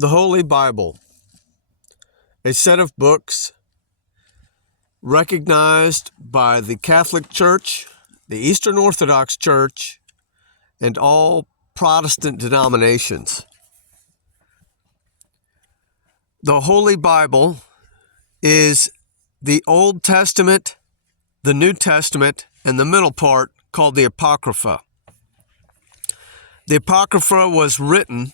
The Holy Bible, a set of books recognized by the Catholic Church, the Eastern Orthodox Church, and all Protestant denominations. The Holy Bible is the Old Testament, the New Testament, and the middle part called the Apocrypha. The Apocrypha was written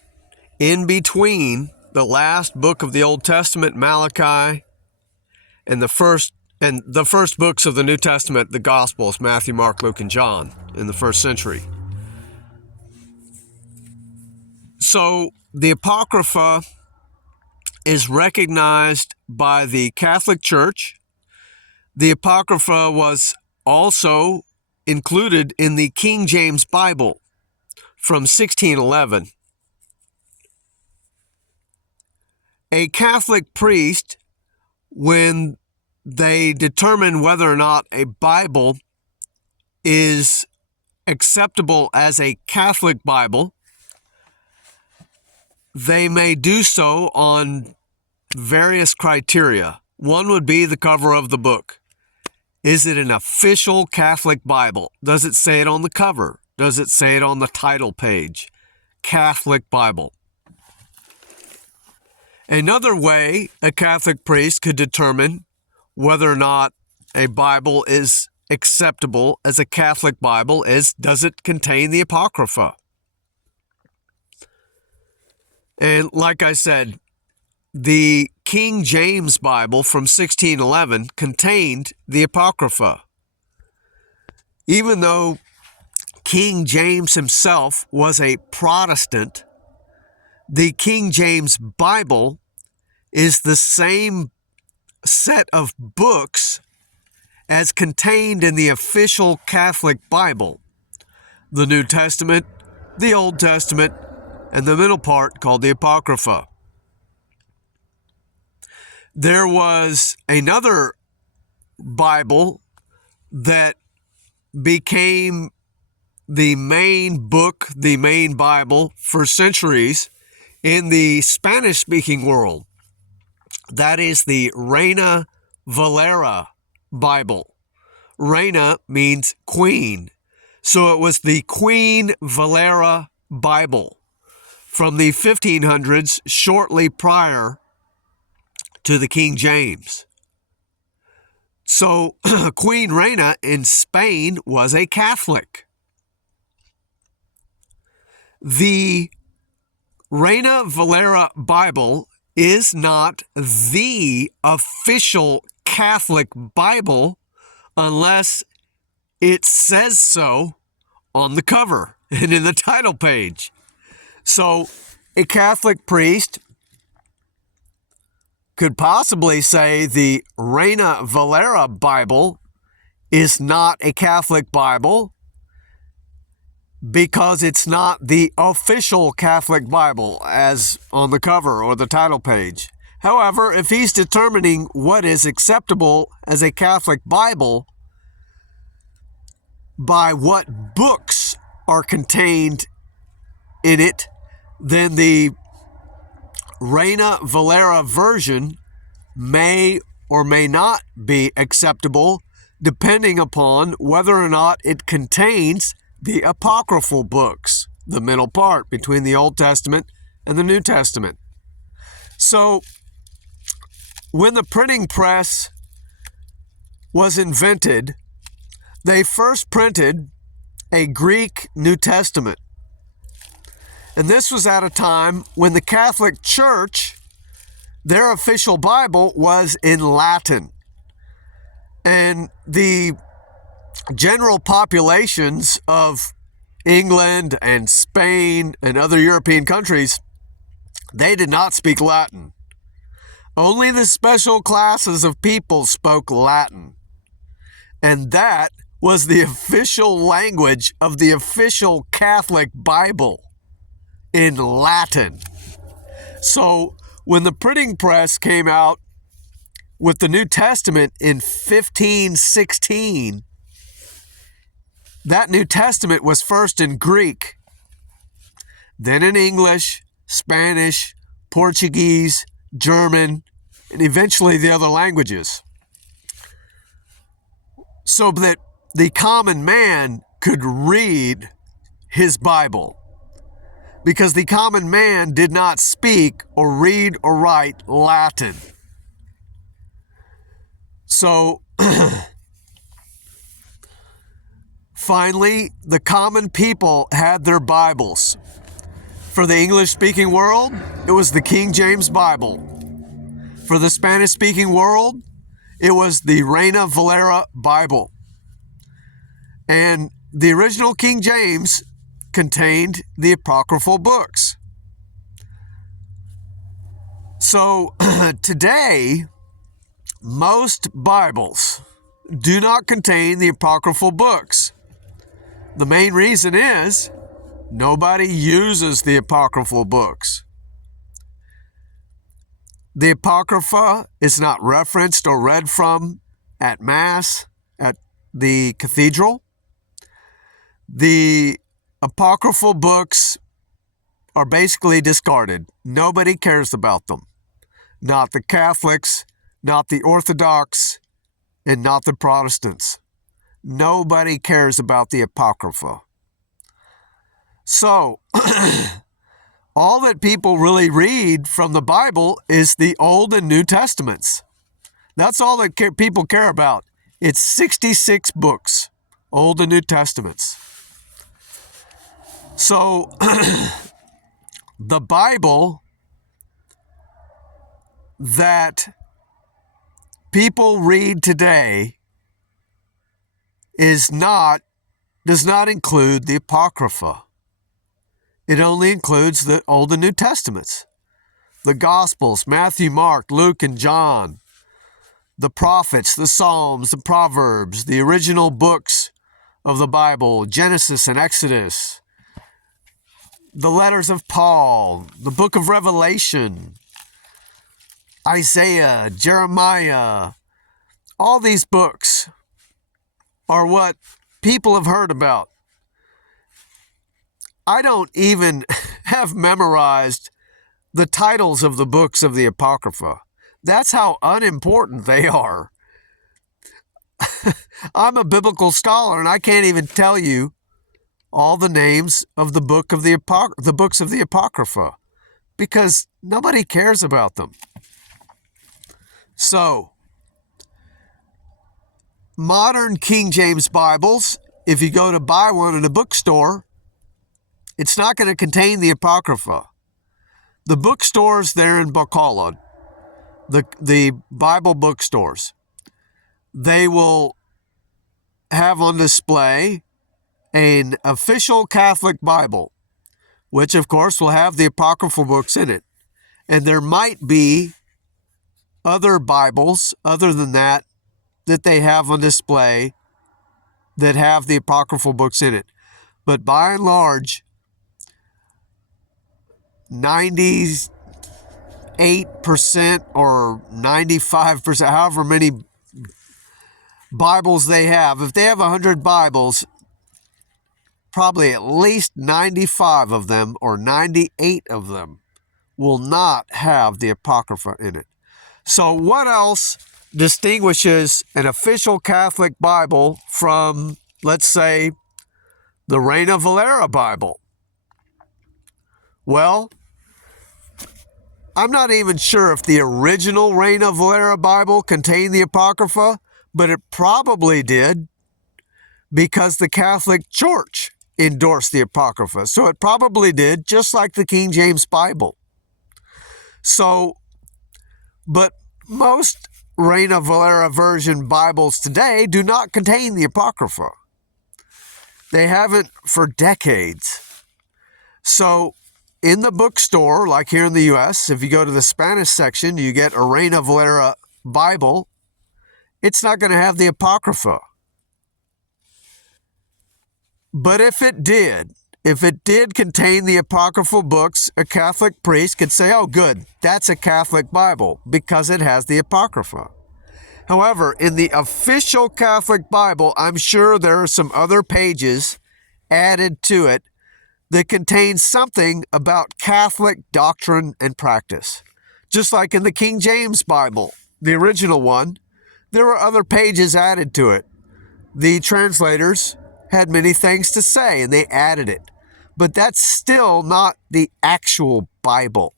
in between the last book of the Old Testament, Malachi, and the first books of the New Testament, the Gospels, Matthew, Mark, Luke, and John, in the first century. So the Apocrypha is recognized by the Catholic Church. The Apocrypha was also included in the King James Bible from 1611. A Catholic priest, when they determine whether or not a Bible is acceptable as a Catholic Bible, they may do so on various criteria. One would be the cover of the book. Is it an official Catholic Bible? Does it say it on the cover? Does it say it on the title page? Catholic Bible. Another way a Catholic priest could determine whether or not a Bible is acceptable as a Catholic Bible is, does it contain the Apocrypha? And like I said, the King James Bible from 1611 contained the Apocrypha. Even though King James himself was a Protestant, the King James Bible is the same set of books as contained in the official Catholic Bible, the New Testament, the Old Testament, and the middle part called the Apocrypha. There was another Bible that became the main book, the main Bible for centuries in the Spanish-speaking world. That is the REINA-VALERA Bible. Reina means queen. So it was the Queen Valera Bible from the 1500s, shortly prior to the King James. So Queen Reina in Spain was a Catholic. The REINA-VALERA Bible is not the official Catholic Bible unless it says so on the cover and in the title page. So a Catholic priest could possibly say the REINA-VALERA Bible is not a Catholic Bible because it's not the official Catholic Bible as on the cover or the title page. However, if he's determining what is acceptable as a Catholic Bible by what books are contained in it, then the REINA-VALERA version may or may not be acceptable depending upon whether or not it contains the apocryphal books, the middle part between the Old Testament and the New Testament. So when the printing press was invented, they first printed a Greek New Testament. And this was at a time when the Catholic Church, their official Bible was in Latin. And the general populations of England and Spain and other European countries, they did not speak Latin. Only the special classes of people spoke Latin. And that was the official language of the official Catholic Bible, in Latin. So when the printing press came out with the New Testament in 1516, that New Testament was first in Greek, then in English, Spanish, Portuguese, German, and eventually the other languages, so that the common man could read his Bible, because the common man did not speak or read or write Latin. So finally, the common people had their Bibles. For the English-speaking world, it was the King James Bible. For the Spanish-speaking world, it was the REINA-VALERA Bible. And the original King James contained the apocryphal books. So today, most Bibles do not contain the apocryphal books. The main reason is nobody uses the apocryphal books. The Apocrypha is not referenced or read from at Mass at the cathedral. The apocryphal books are basically discarded. Nobody cares about them. Not the Catholics, not the Orthodox, and not the Protestants. Nobody cares about the Apocrypha. So, all that people really read from the Bible is the Old and New Testaments. That's all that people care about. It's 66 books, Old and New Testaments. So, the Bible that people read today does not include the Apocrypha. It only includes the Old and New Testaments, the Gospels, Matthew, Mark, Luke, and John, the prophets, the Psalms, the Proverbs, the original books of the Bible, Genesis and Exodus, the letters of Paul, the book of Revelation, Isaiah, Jeremiah. All these books are what people have heard about. I don't even have memorized the titles of the books of the Apocrypha. That's how unimportant they are. I'm a biblical scholar, and I can't even tell you all the names of the books of the Apocrypha, because nobody cares about them. So, modern King James Bibles, if you go to buy one in a bookstore, it's not going to contain the Apocrypha. The bookstores there in Bacolod, the Bible bookstores, they will have on display an official Catholic Bible, which of course will have the apocryphal books in it. And there might be other Bibles other than that they have on display that have the apocryphal books in it. But by and large, 98% or 95%, however many Bibles they have, if they have 100 Bibles, probably at least 95 of them or 98 of them will not have the Apocrypha in it. So what else distinguishes an official Catholic Bible from, let's say, the REINA-VALERA Bible? Well, I'm not even sure if the original REINA-VALERA Bible contained the Apocrypha, but it probably did, because the Catholic Church endorsed the Apocrypha. So it probably did, just like the King James Bible. So, but most REINA-VALERA version Bibles today do not contain the Apocrypha. They haven't for decades. So, in the bookstore, like here in the U.S., if you go to the Spanish section, you get a REINA-VALERA Bible. It's not going to have the Apocrypha. But if it did contain the apocryphal books, a Catholic priest could say, oh, good, that's a Catholic Bible because it has the Apocrypha. However, in the official Catholic Bible, I'm sure there are some other pages added to it that contains something about Catholic doctrine and practice. Just like in the King James Bible, the original one, there were other pages added to it. The translators had many things to say and they added it. But that's still not the actual Bible.